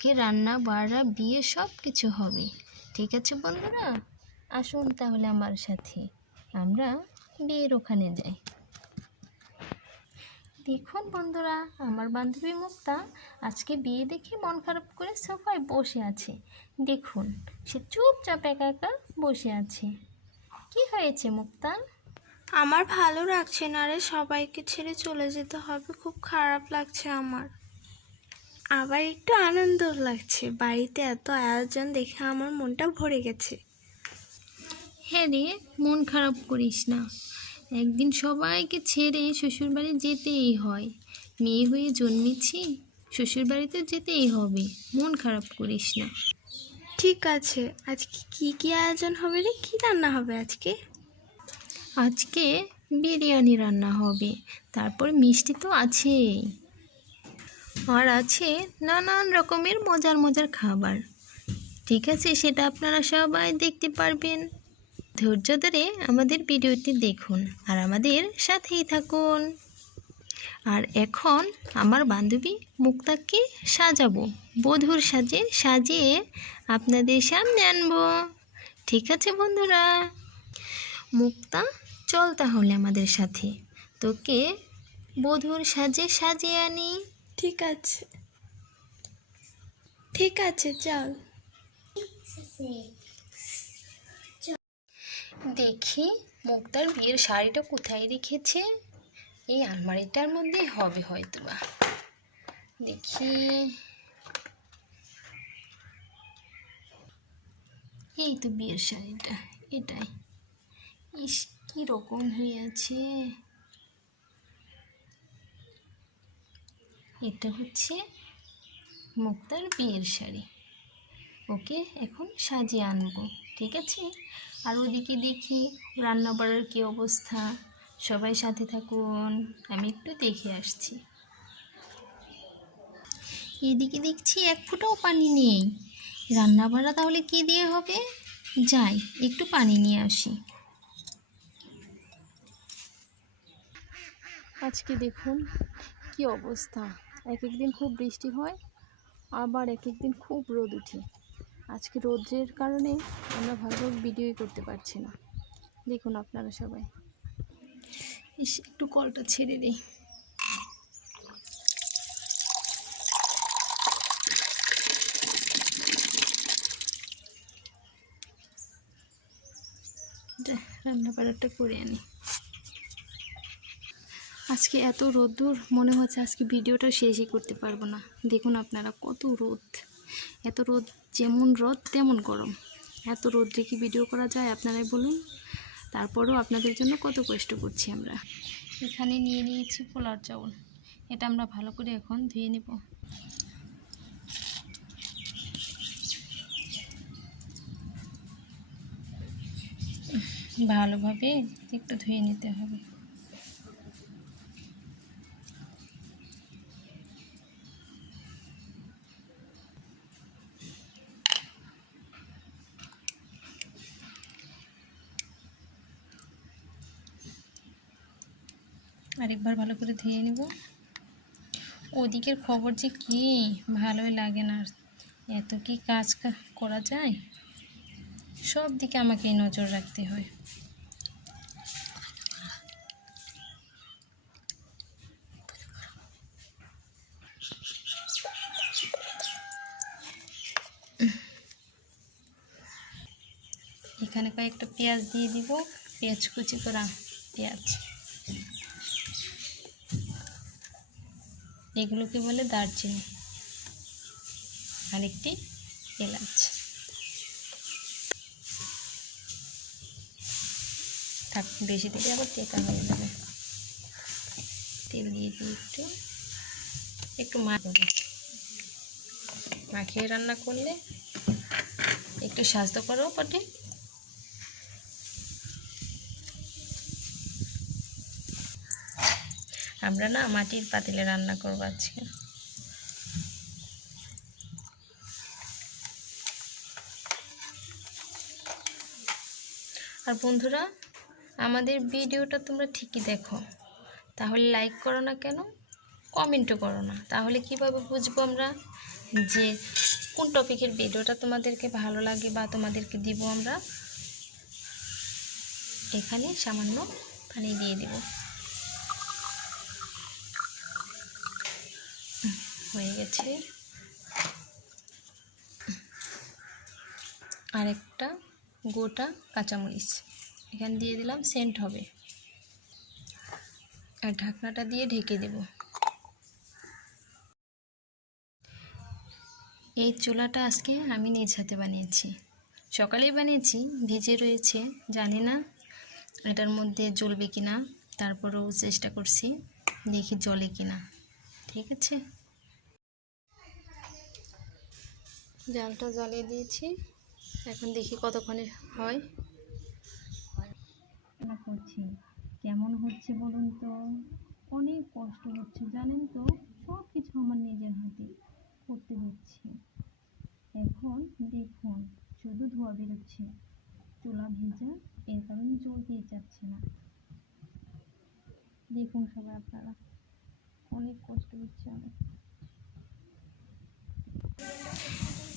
আজকে রান্না বাড়া বিয়ে সব কিছু হবে। ঠিক আছে বন্ধুরা, আসুন তাহলে আমার সাথে আমরা বিয়ের ওখানে যাই। দেখুন বন্ধুরা, আমার বান্ধবী মুক্তা আজকে বিয়ে দেখে মন খারাপ করে সোফায় বসে আছে। দেখুন, সে চুপচাপ একা একা বসে আছে। কি হয়েছে মুক্তা? আমার ভালো লাগছে না রে, সবাইকে ছেড়ে চলে যেতে হবে, খুব খারাপ লাগছে আমার। আবার একটু আনন্দ লাগছে, বাড়িতে এত আয়োজন দেখে আমার মনটা ভরে গেছে। হ্যাঁ রে, মন খারাপ করিস না। একদিন সবাইকে ছেড়ে শ্বশুরবাড়ি যেতেই হয়। মেয়ে হয়ে জন্মেছি, শ্বশুরবাড়িতে যেতেই হবে। মন খারাপ করিস না। ঠিক আছে, আজকে কি আয়োজন হবে রে? কি রান্না হবে আজকে? আজকে বিরিয়ানি রান্না হবে, তারপর মিষ্টি তো আছেই, আর আছে নানান রকমের মজার মজার খাবার। ঠিক আছে, সেটা আপনারা সবাই দেখতে পারবেন। ধৈর্য ধরে আমাদের ভিডিওটি দেখুন আর আমাদের সাথেই থাকুন। আর এখন আমার বান্ধবী মুক্তাকে সাজাবো, বধূর সাজে সাজিয়ে আপনাদের সামনে আনবো। ঠিক আছে বন্ধুরা, মুক্তা চল তাহলে আমাদের সাথে, তোকে বধূর সাজে সাজিয়ে আনি। ঠিক আছে, ঠিক আছে, চল। দেখি মুক্তার বিয়ের শাড়িটা কোথায় রেখেছে। এই আলমারিটার মধ্যে হবে হয়তো বা। দেখি, এই তো বিয়ের শাড়িটা, এটাই। ইস, কি রকম হয়ে আছে। এটা হচ্ছে মুক্তার বিয়ের শাড়ি। ওকে এখন সাজিয়ে আনবো, ঠিক আছে। আর ওদিকে দেখি রান্না বাড়ার কী অবস্থা। সবাই সাথে থাকুন, আমি একটু দেখে আসছি। এদিকে দেখছি এক ফোঁটাও পানি নেই। রান্না বাড়া তাহলে কী দিয়ে হবে? যাই একটু পানি নিয়ে আসি। আজকে দেখুন কি অবস্থা, এক একদিন খুব বৃষ্টি হয়, আবার এক একদিন খুব রোদ উঠে। আজকে রোদের কারণে আমরা ভালোভাবে ভিডিওই করতে পারছি না। দেখুন আপনারা সবাই। ইস, একটু কলটা ছেড়ে দিই। রান্না বাড়াটা করে আনি। আজকে এত রোদ্দুর, মনে হচ্ছে আজকে ভিডিওটা শেষই করতে পারবো না। দেখুন আপনারা, কত রোদ, এত রোদ, যেমন রোদ তেমন গরম। এত রোদ্রে কি ভিডিও করা যায় আপনারাই বলুন। তারপরেও আপনাদের জন্য কত কষ্ট করছি আমরা। এখানে নিয়ে নিয়েছি পোলার চাউল, এটা আমরা ভালো করে এখন ধুয়ে নেব। ভালোভাবে একটু ধুয়ে নিতে হবে। আরেকবার ভালো করে ধুয়ে নিব। ওদিকের খবর যে কি, ভালোই লাগে না। এত কি কাজ করা যায়, সব দিকে আমাকেই নজর রাখতে হয়। এখানে কয়েকটা পেঁয়াজ দিয়ে দিব, পেঁয়াজ কুচি করা পেঁয়াজ। এগুলোকে বলে দারচিনি, আর একটি এলাচ। থাক, বেশি দিলে আবার তেতা হয়ে যাবে। তেল দিয়ে দিই একটু, একটু মাখিয়ে রান্না করলে একটু স্বাস্থ্যকরও বটে। আমরা না মাটির পাতিলে রান্না করবো আজকে। আর বন্ধুরা, আমাদের ভিডিওটা তোমরা ঠিকই দেখো, তাহলে লাইক করো না কেন, কমেন্টও করো না? তাহলে কিভাবে বুঝবো আমরা যে কোন টপিকের ভিডিওটা তোমাদেরকে ভালো লাগে বা তোমাদেরকে দিব আমরা। এখানে সামান্য পানি দিয়ে দেব। হয়ে গেছে। আর একটা গোটা কাঁচামরিচ এখানে দিয়ে দিলাম, সেন্ট হবে। আর ঢাকনাটা দিয়ে ঢেকে দেব। এই চুলাটা আজকে আমি নিজ হাতে বানিয়েছি, সকালেই বানিয়েছি, ভিজে রয়েছে, জানি না এটার মধ্যে জ্বলবে কিনা, তারপরেও চেষ্টা করছি, দেখি জ্বলে কিনা। ঠিক আছে, জালটা জ্বালিয়ে দিয়েছি, এখন দেখি কতক্ষণে হয়। করছি কেমন হচ্ছে বলুন তো, অনেক কষ্ট হচ্ছে জানেন তো, সব কিছু আমার নিজের হাতে করতে হচ্ছে। এখন দেখুন শুধু ধোঁয়া বেরোচ্ছে, চুলা ভেজা, এর কারণে জ্বলতেই চাচ্ছে না। দেখুন সবাই আপনারা, অনেক কষ্ট হচ্ছে আমার।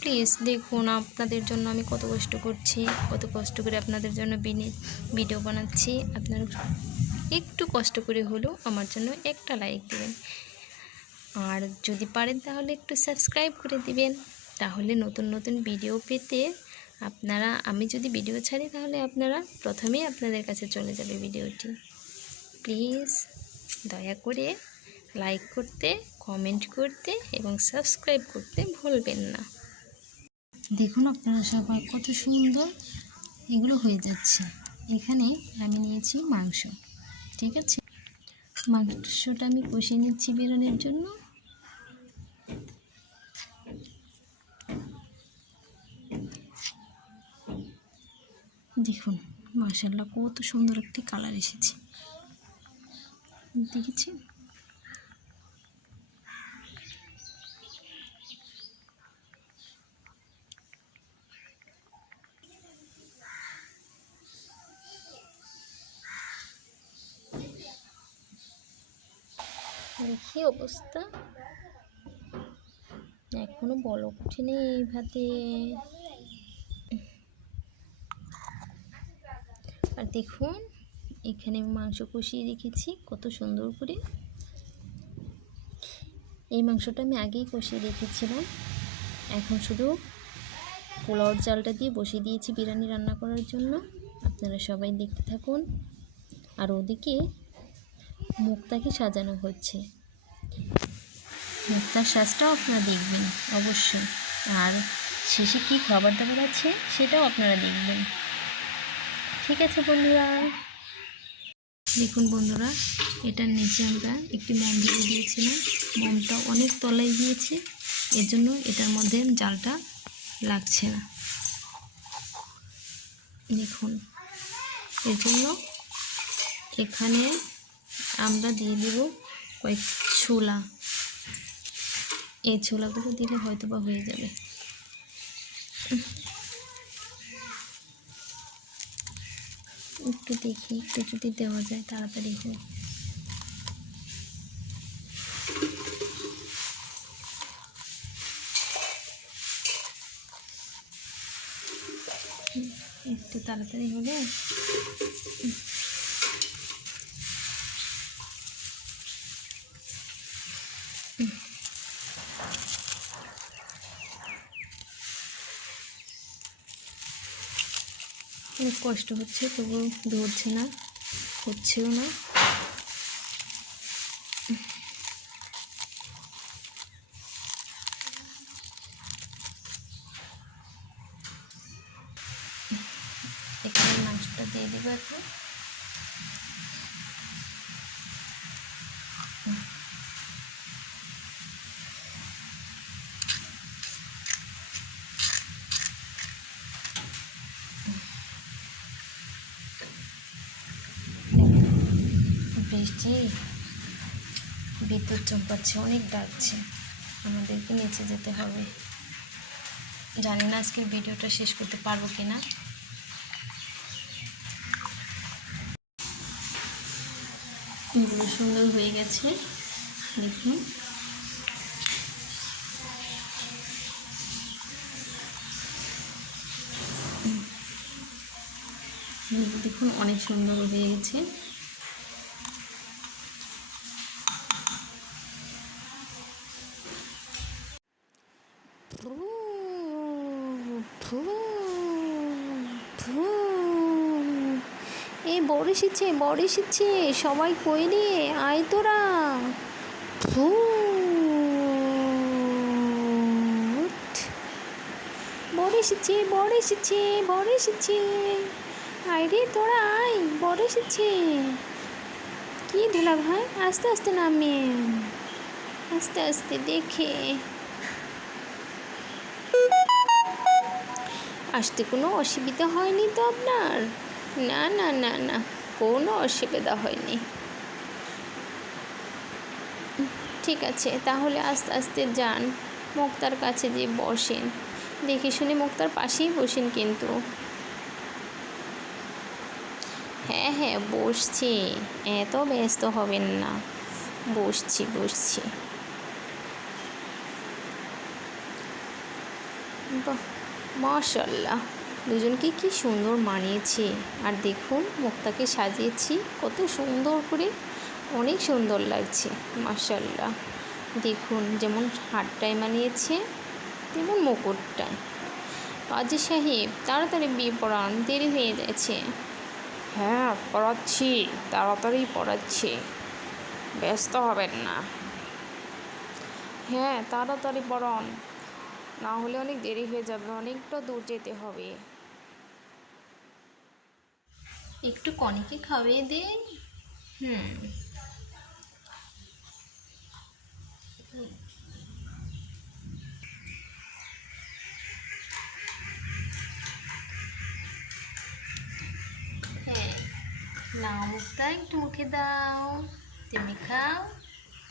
প্লিজ দেখুন আপনাদের জন্য আমি কত কষ্ট করছি, কত কষ্ট করে আপনাদের জন্য ভিডিও বানাচ্ছি। আপনারা একটু কষ্ট করে হলেও আমার জন্য একটা লাইক দিবেন, আর যদি পারেন তাহলে একটু সাবস্ক্রাইব করে দিবেন, তাহলে নতুন নতুন ভিডিও পেতে আপনারা, আমি যদি ভিডিও ছাড়ি তাহলে আপনারা প্রথমেই আপনাদের কাছে চলে যাবে ভিডিওটি। প্লিজ দয়া করে লাইক করতে, কমেন্ট করতে এবং সাবস্ক্রাইব করতে ভুলবেন না। দেখুন আপনারা সবাই কত সুন্দর এগুলো হয়ে যাচ্ছে। এখানে আমি নিয়েছি মাংস, ঠিক আছে, মাংসটা আমি কষিয়ে নিচ্ছি বেরোনোর জন্য। দেখুন মাশাআল্লাহ কত সুন্দর একটি কালার এসেছে, দেখেছেন? দেখি অবস্থা, এখনো বলক ওঠেনি এই ভাতে। আর দেখুন এখানে মাংস কষিয়ে রেখেছি কত সুন্দর করে। এই মাংসটা আমি আগেই কষিয়ে রেখেছিলাম, এখন শুধু পোলাওর চালটা দিয়ে বসিয়ে দিয়েছি বিরিয়ানি রান্না করার জন্য। আপনারা সবাই দেখতে থাকুন। আর ওদিকে মুক্তাকে সাজানো হচ্ছে, মুক্তার সাজটাও আপনারা দেখবেন অবশ্যই। আর শেষে কী খাবার দাবার আছে সেটাও আপনারা দেখবেন। ঠিক আছে বন্ধুরা, দেখুন বন্ধুরা, এটার নিচে আমরা একটি মোম দিয়ে দিয়েছিলাম, মোমটা অনেক তলায় গিয়েছে, এর জন্য এটার মধ্যে জালটা লাগছে না। দেখুন এর জন্য এখানে আমরা দিয়ে দেব কয়েক ছোলা, এই ছোলাগুলো দিলে হয়তো বা হয়ে যাবে। একটু দেখি, একটু যদি দেওয়া যায় তাড়াতাড়ি হয়। একটু তাড়াতাড়ি হলে অনেক কষ্ট হচ্ছে, তবুও ধরছে না, হচ্ছেও না। এখানে মাংসটা দিয়ে দেবো এখন। বৃষ্টি, বিদ্যুৎ চমকাচ্ছে, অনেক ডাকছে, আমাদেরকে নিচে যেতে হবে। জানি না আজকের ভিডিওটা শেষ করতে পারবো কিনা। এগুলো সুন্দর হয়ে গেছে, দেখুন। দেখুন অনেক সুন্দর হয়ে গেছে। এই বড় এসেছে, সবাই কই রে, আয় তোরা। বড় এসেছে, আয় রে তোরা আয়, বড় এসেছে। কি দুলা ভাই, আস্তে আস্তে নামেন, আস্তে আস্তে দেখে। আসতে কোনো অসুবিধা হয়নি তো আপনার? না না না না, কোনো অসুবিধা হয়নি। ঠিক আছে, তাহলে আস্তে আস্তে যান, মুক্তার কাছে যে বসেন, দেখে শুনে মুক্তার পাশেই বসেন কিন্তু। হ্যাঁ হ্যাঁ বসছি, এত ব্যস্ত হবেন না, বসছি। বাহ, মাশাআল্লাহ, দুজনকে কি সুন্দর মানিয়েছে। আর দেখুন মুক্তাকে সাজিয়েছি কত সুন্দর করে, অনেক সুন্দর লাগছে মাশাআল্লাহ। দেখুন যেমন হারটায় মানিয়েছে তেমন মুকুটটায়। কাজী সাহেব তাড়াতাড়ি বিয়ে পড়ান, দেরি হয়ে যাচ্ছে। হ্যাঁ পড়াচ্ছি, তাড়াতাড়ি পড়াচ্ছি, ব্যস্ত হবেন না। হ্যাঁ তাড়াতাড়ি পড়ান, না হলে অনেক দেরি হয়ে যাবে, অনেকটা দূর যেতে হবে। একটু কনিকে খাওয়িয়ে দিন। হ্যাঁ নাও মুক্তা, একটু মুখে দাও,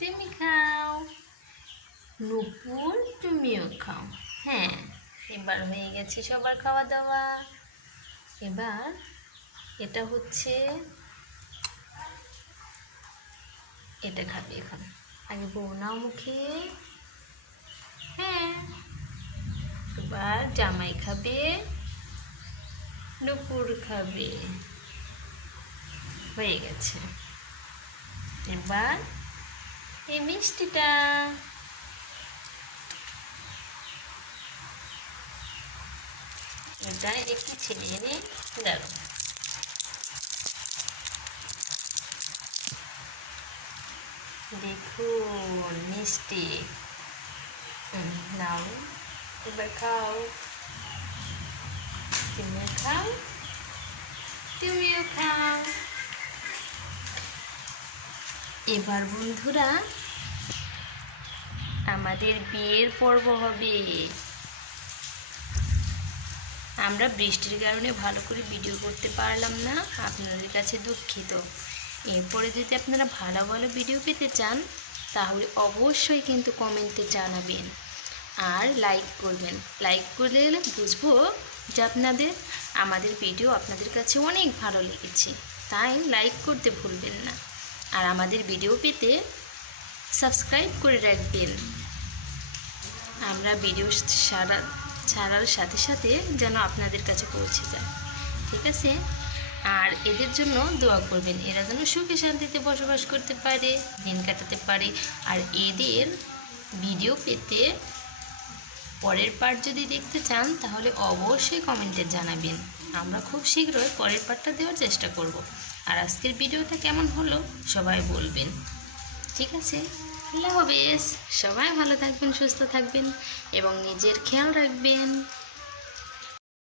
তুমি খাও। নূপুর তুমিও খাও। হ্যাঁ এবার হয়ে গেছে সবার খাওয়া দাওয়া। এবার এটা হচ্ছে, এটা খাবে এখন। আগে বউ নাও মুখে। হ্যাঁ এবার জামাই খাবে, নূপুর খাবে। হয়ে গেছে। এবার এই মিষ্টিটা, এটা একটু ছিনিয়ে নিয়ে দাও। দেখুন মিষ্টি, নাও এবার খাও, তুমিও খাও। এবার বন্ধুরা আমাদের বিয়ের পর্ব হবে। আমরা বৃষ্টির কারণে ভালো করে ভিডিও করতে পারলাম না, আপনাদের কাছে দুঃখিত। এরপরে যদি আপনারা ভালো ভালো ভিডিও পেতে চান তাহলে অবশ্যই কিন্তু কমেন্টে জানাবেন আর লাইক করবেন। লাইক করলে বুঝবো যে আমাদের ভিডিও আপনাদের কাছে অনেক ভালো লেগেছে, তাই লাইক করতে ভুলবেন না। আর আমাদের ভিডিও পেতে সাবস্ক্রাইব করে রাখবেন, আমরা ভিডিও ছাড়ার সাথে সাথে যেন আপনাদের কাছে পৌঁছে যায়। ঠিক আছে? আর এদের জন্য দোয়া করবেন, এরা যেন সুখে শান্তিতে বসবাস করতে পারে, দিন কাটাতে পারে। আর এদের ভিডিও পেতে পরের পার্ট যদি দেখতে চান তাহলে অবশ্যই কমেন্টে জানাবেন, আমরা খুব শীঘ্রই পরের পার্টটা দেওয়ার চেষ্টা করব। আর আজকের ভিডিওটা কেমন হলো সবাই বলবেন। ঠিক আছে? আল্লাহ হাফেজ। সবাই ভালো থাকবেন, সুস্থ থাকবেন এবং নিজের খেয়াল রাখবেন।